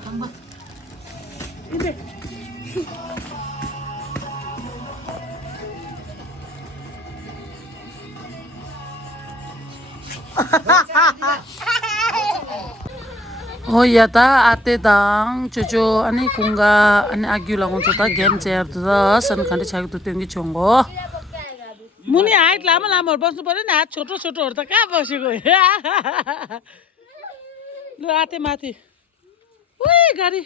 Tambah. Ini. Oh ya ta ate dang cucu ani kunga ani agila goncho ta game chair ta san khande chak tu tengi chongo मुनि height लामो लामोहरु बस्नु पर्यो नि हात छोटो छोटोहरु त कहाँ बसेको लु आते माथि उइ गाडी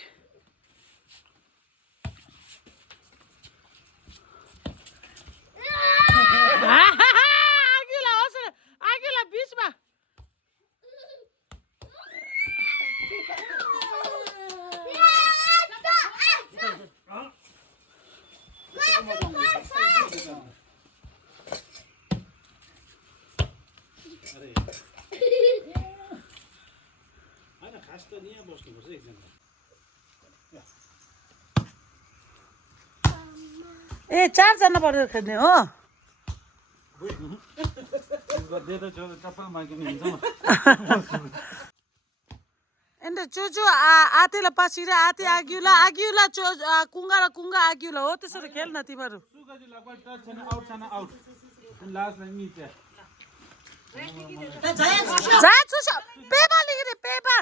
आगिला होस् आगिला बीचमा ए 4 जना बढेर खेल्ने हो एन्ड चोचो आतेला पासिरा आते आगिउला आगिउला कुंगा र कुंगा आगिउला हो त्यसरी खेल न तिमीहरु जा छुस पेपा लिगिरे पेपा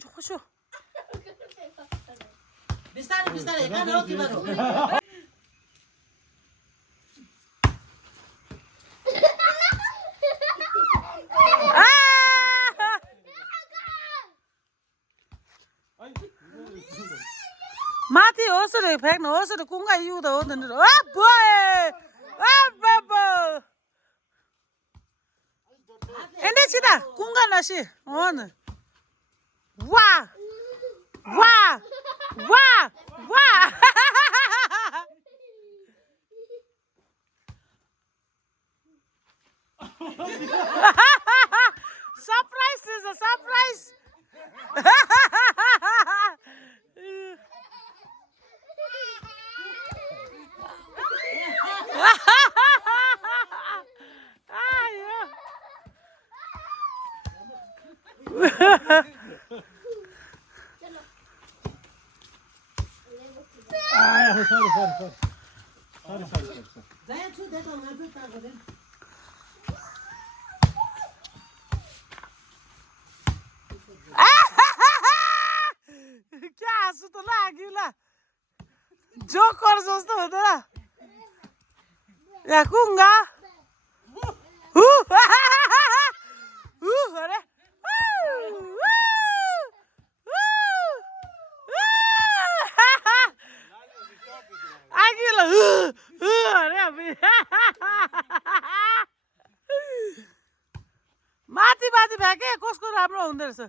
छोसो बिस्तारै बिस्तारै हेर्न हो तिमीहरु माथि होस् रे फ्याक्नु होस् रे कुंगा युद हो नि ओ बोय ओ बाबा एन्डे सिधा कुंगा नसी हो न वा वा वा वा surprise is a surprise क्या हाँसु त लाग्यो जोकर जस्तो हुँदैन या कुंगा अरे आगिला अरे माथि माथि भ्याके कसको राम्रो हुँदो रहेछ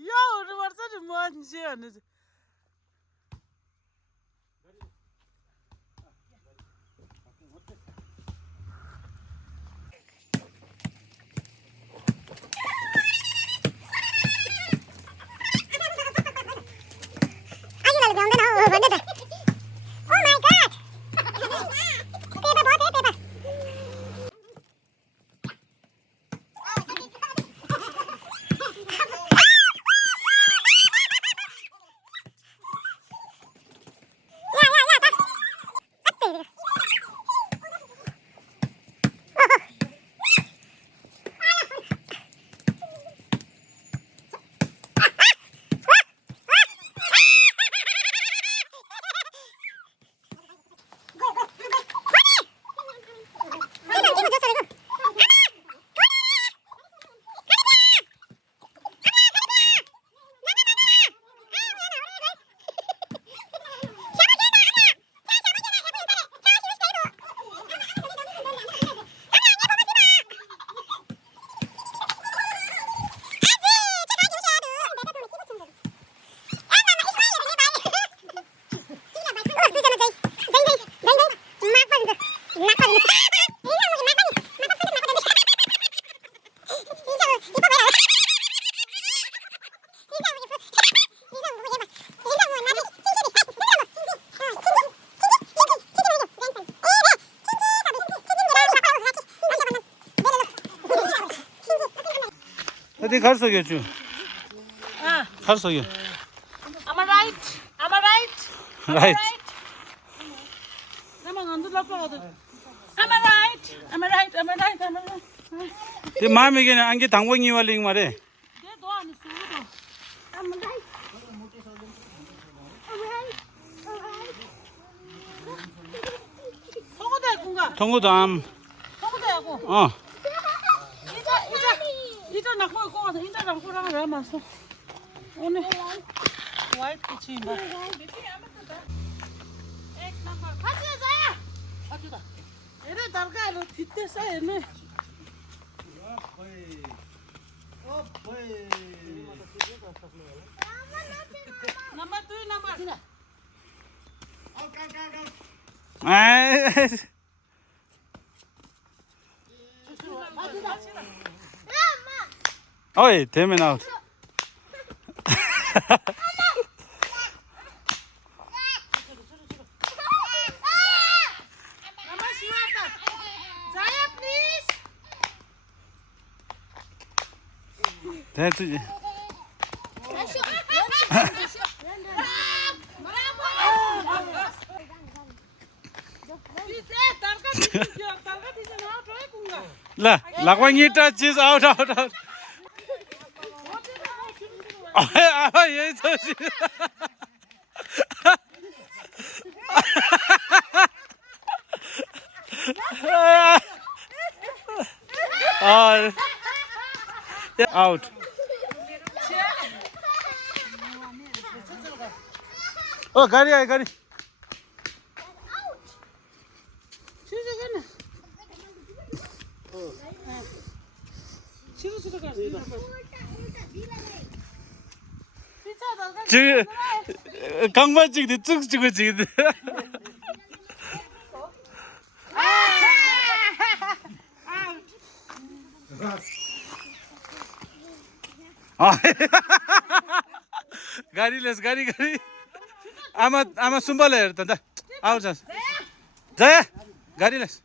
यो हुनुपर्छ नि मान्छे भन्ने चाहिँ कति खर्च सक्यो छु खर्च सक्यो Am I right? Am I right? Right Am I on the local? Am I right? Am I right? Am I right? Am I right? त्यो मामेकिन अंगे 당봉이 वालिङ मारे They don't know. Am I right? 통고도 암 이따 나고 있고 와서 이따 나고 나가 마서 오늘 와이프 치마 एक नंबर फाटिया जाया फाटिदा एरे दरकालो फिट्टे छ हेर्नु number 2 number Oi, 되면 아웃. 됐지. ला लागवांगी touches out out out यही तो आउट ओ गाडी आयो गाडी 강만 찍는데 쭉 찍고 찍는데 गाडी लेस गाडी गाडी आमा सुम्बल हेर त आउँछ जया गाडी लेस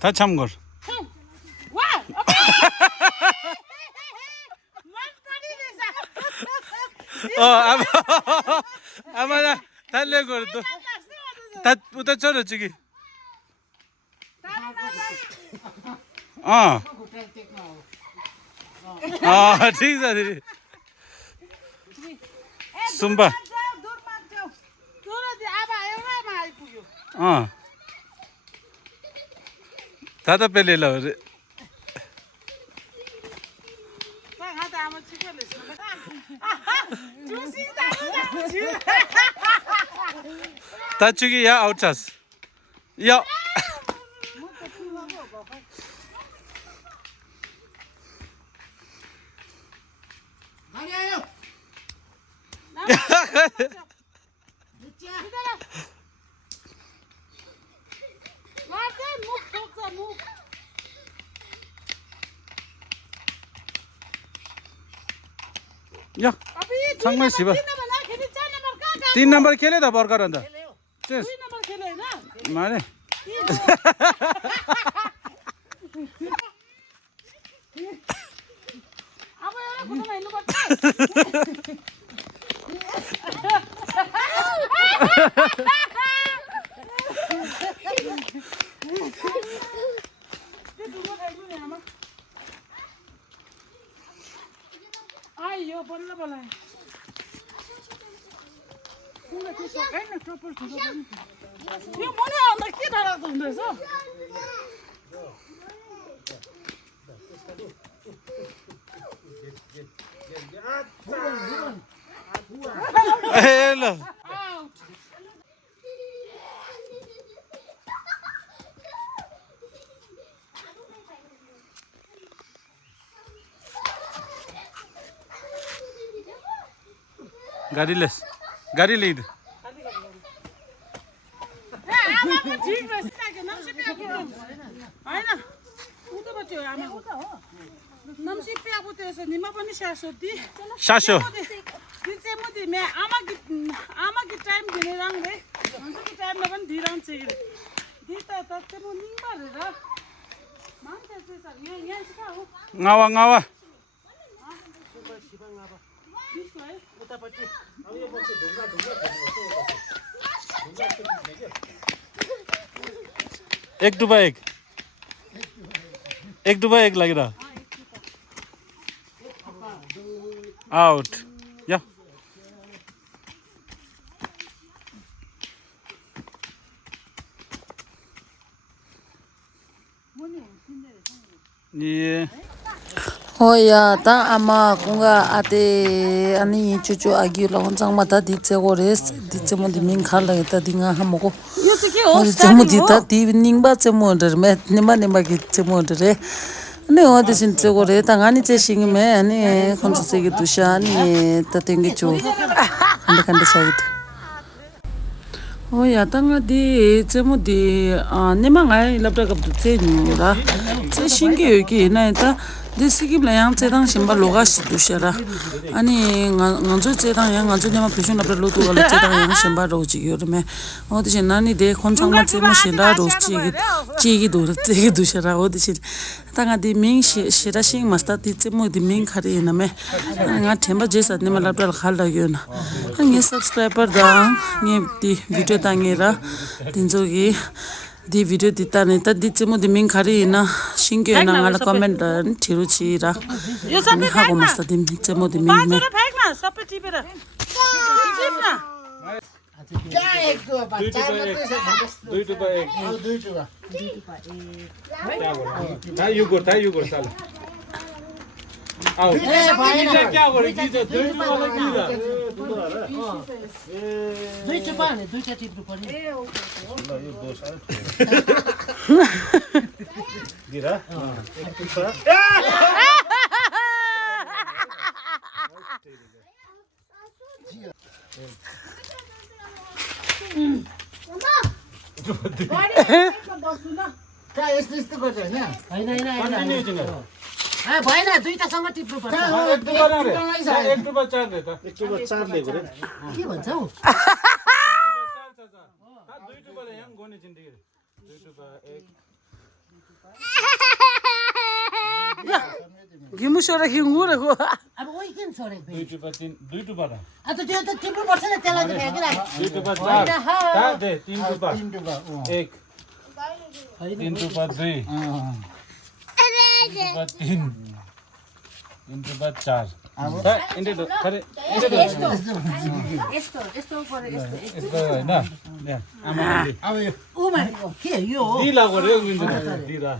다 참걸 아마나 달래걸 다 우다 쳐라 저기 ठीक छ दिदी सुम्बा दादा पेले ल रे ताचुगी या आउटस या या सँगै शिव 3 नम्बर खेले त बर्कर अन्त चेस मारे आयो बल्ल बल्ल यो मने अन्त के डराउँदो हुँदैछ ए ल गाडी लेस गाडी लिड शासो दिचे मुदी मैं आमा की टाइम दिने रंग रे हुन्छ की टाइम में पनि दिरन चाहिँ दिता त चाहिँ म निङ भरेर मान्छे चाहिँ यहाँ यहाँ चाहिँ कहाँ हो ngawa ngawa दिसको है उतापट्टि अब यो पछि ढुङ्गा ढुङ्गा एक डुबा एक लगिरह आउट या ये हो या ता आमा कुंगा आते अनि चुचु आगि लहन sang mata ditse gores ditse mo diming khal la ta dinga hamoko यो चाहिँ के हो चमु दिता ती निङबा चमु डर मे नेमा कि चमु डर ने हो दिसिन चाहिँ गोरे तंगानी चाहिँ सिङ मे अनि खन्सु चाहिँ दुशा नि त तेंगे छु खण्ड साइड हो या तंगा दि चमु दि नेमा ngai lapta kap चाहिँ नि ra चाहिँ सिङके हो कि हैन त देसिकिम ला yang चेदाङ सिम्बा लोगा दुशरा अनि ngन्जु चेदाङ yang ngन्जु नेमा फिसुन lapta लोतु गले चेदाङ yang सिम्बा रोजि गिर मे हो दिस नानी दे खनसाङ मा चाहिँ म सिरा रोजि चिगी दोर चाहिँ दुशरा हो दिस तंगा दि मिङ सिरा सिङ मस्ता दि चाहिँ म दि मिङ खरि न मे nga थेम्बा जेस नेमा lapta खाल लाग्यो न अनि सब्स्क्राइबर दा नि दि भिडियो ताङेर दिन्छु कि दि भिडियो दिता नि त दि चाहिँ म दि मिङ खरि न सिङके न ngala कमेन्ट ठिरु छिरा यो सबै हाको मस्ता दि चाहिँ म दि मिङ मे फेक न सबै टिपेर टिप न क्या एक दो बच्चा दुई टुपा एक दुई टुपा यो गोर साला आउ क्या गरे कि दुई टुपा कि दुई टुपा नि दुईटा टिप्नु पर्यो यो दोष दिरा क्या यस्तो यस्तो गर्छ हैन भएन दुईटासँग टिप्नु पर्छ एक टुपा चार दे त एक टुपा चार ल्याएको रे के भन्छ हौ दुई टुपाले यहाँ गोने चिन्ती दुई टुपा एक घिमु सोरे घिमु रेको अब ओइ किन छोरे दुई टुपा तीन दुई टुपा र अब त्यो त टिप्नु पर्छ नि त्यसलाई त फ्याँकिरा दुई टुपा चार दे तीन टुपा एक तीन टुपा दुई टुपा तीन टुपा चार यस्तो गरे यस्तो हैन आमा अब यो उ भनेको के यो हो दिला गरे दिला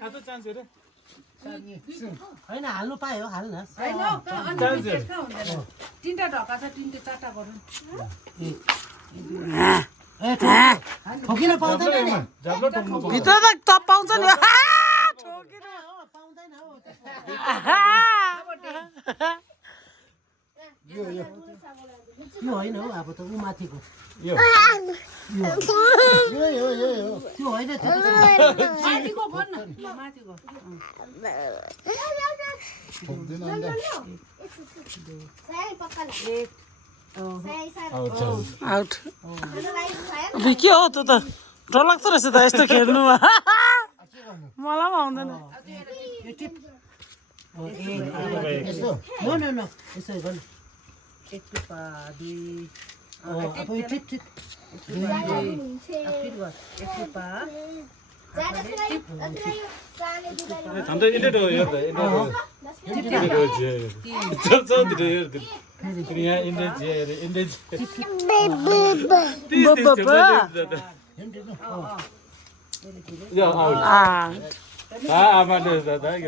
खातो चान्स रे हैन हाल्नु पायो हाल्न हैन अनि त्यसका हुँदैन तीनटा ढका छ तीनटा चारटा गरौँ ठोकिन पाउँदैन नि जाब्लो टुम्नु भित्र त टप पाउँछ नि ठोकिन पाउँदैन हो यो होइन हौ अब त उ माथिको यो त्यो होइन माथिको भन न माथिको आउट अब के हो त डर लाग्दो रहेछ त यस्तो खेल्नुमा मलाई पनि आउँदैन नो यसो गर्नु एक टुपा दुई अब यो टिप टिप एक टुपा झन्डै इन्डे यो त इन्डे यहाँ इन्डे आमा दादा एक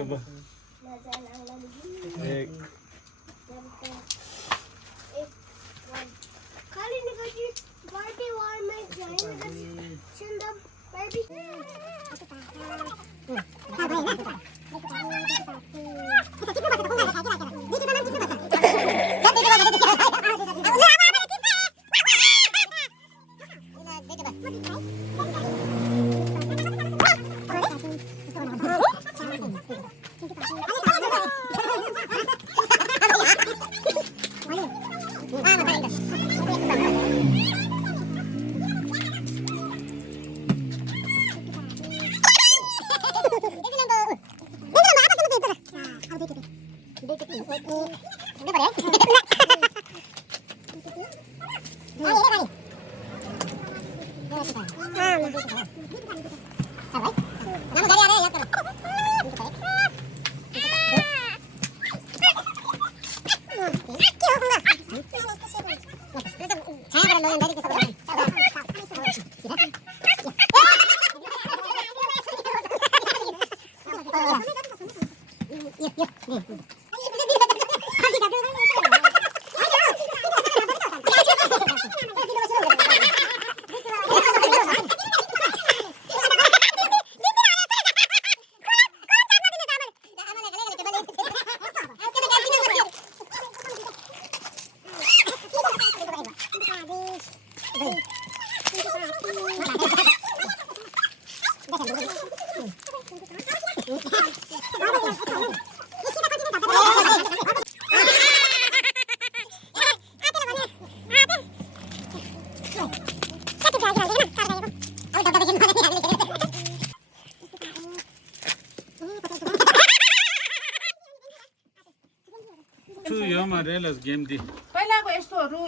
गेम दि पहिलाको यस्तोहरू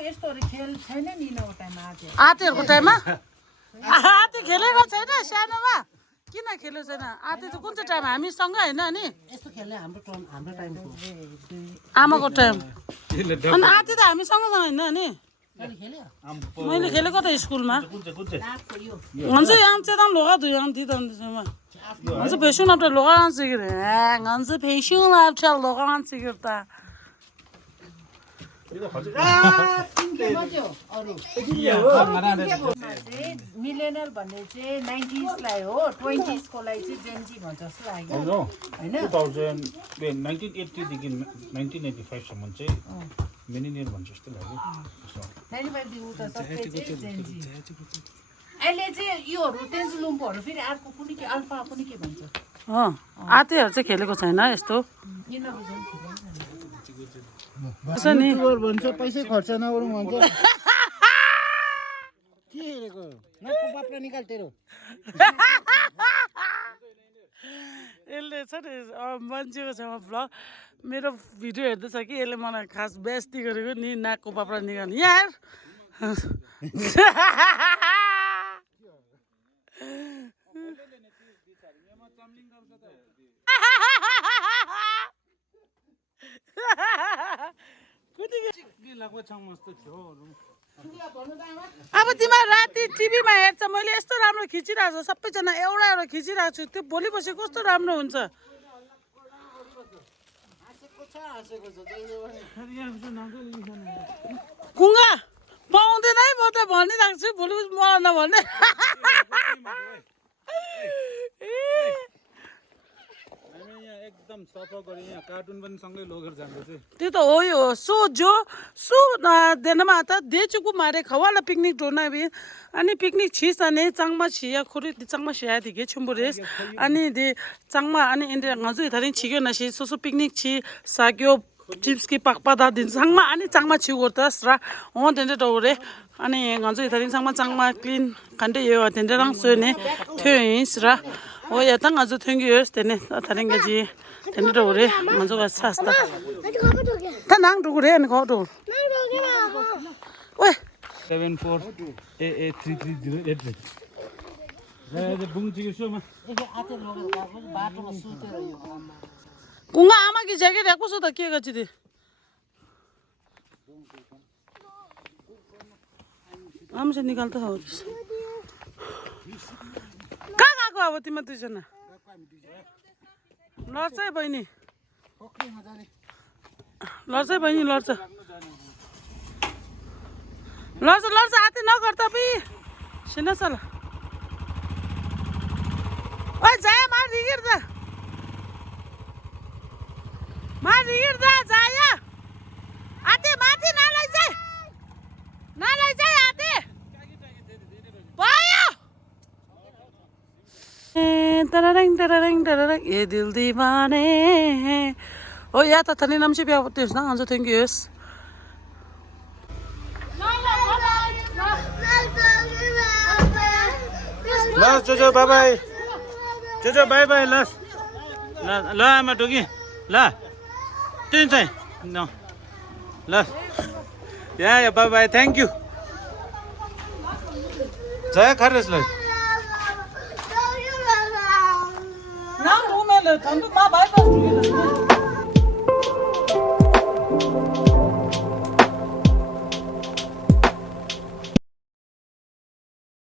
खेल छैन नि नौटामा आज आतेहरूको टाइममा आते खेलेको छैन सानोमा किन खेलेको छैन आते चाहिँ कुन चाहिँ टाइम हामीसँग होइन नि यस्तो खेल्ने हाम्रो टाइमको आमाको टाइम अनि आते त हामीसँग होइन नि मैले खेल्यो मैले खेलेको त स्कुलमा हुन्छ आमचे त लोगा दुई आम दिँदा हुन्छ फेसुन आफ्टर लोगा सिकेर हुन्छ फेसुन आफ्टर लोगा सिकेर त मिलेनियल भन्ने चाहिँ 90s लाई हो 20s को लाई चाहिँ जेनजी भन्छ जस्तो लाग्यो हैन 1980 देखि 1985 सम्म चाहिँ मिलेनियल भन्छ जस्तो लाग्यो 95 देखि उता सबै चाहिँ जेनजी अहिले चाहिँ योहरू टेन्जुलुम्पोहरू फेरि अर्को कुनै के अल्फा कुनै के भन्छ आतेहरू चाहिँ खेलेको छैन यस्तो भन्छ पैसै खर्च नगरौँ भन्छ के हेरेको नाकको बाप्रा निकाल तेरो यसले छ नि मान्छेको छेउमा भ्लग मेरो भिडियो हेर्दैछ कि यसले मलाई खास बेस्ती गरेको नि नाकको बाप्रा निकाल यार अब तिमीहरू राति टिभीमा हेर्छ मैले यस्तो राम्रो खिचिरहेको छु सबैजना एउटा एउटा खिचिरहेको छु त्यो भोलि पछि कस्तो राम्रो हुन्छ कुङ्गा पाउँदैन है म त भनिरहेको छु भोलि पछि मलाई नभन्ने एकदम सफा गरे यहाँ कार्टुन पनि सँगै लगेर जाँदैछ त्यो त हो यो सो जो सो देनमा आता दे चुकु मारे खवाला पिकनिक डोना भी अनि पिकनिक छिस अनि चांगमा छिया खुरी चांगमा छिया दिगे छुम्बुरेस अनि दे चांगमा अनि इन्डे ngaju थरिन छिग्यो नसि सोसो पिकनिक छि साग्यो चिप्स की पाकपादा दिन चांगमा अनि चांगमा छि गोर्तास र ओ देन्डे डोरे अनि ngaju थरिन चांगमा क्लीन कन्डे यो देन्डे रङ सोने थ्योइस र ओ या त ngaju थ्योंगियोस देने थरिन गजी देन्डे डोरे ngaju गा Sasta ta nang du re an ko du oi 74AA3308 रे बुङ चियो सोमा आते लगेर गएको बाटोमा सुतेर यो कुंगा आमा की ज्याकेट है कसो त के गछि दे आम से निकाल्दा हो कहाँ गएको अब तिमी दुईजना लड्छ है बहिनी लड्छ है बहिनी लड्छ लड्छ लड्छ आते नगर तपाईँ सुन सला ओइ जाया मार दिगिर्दा जाया आते माथि नलैजाइ आते भयो तररङ ए दिल दीवाने ओ या त थनी नाम से बिया तेस ना आंसो थैंक यू यस ल जोजो बाय बाय जोजो बाय बाय ल ल आमा डुगी ल तिन चाहिँ न ल या bye bye thank you Jaya खरेसलाई ना रूम में ले थंबे मां बाईपास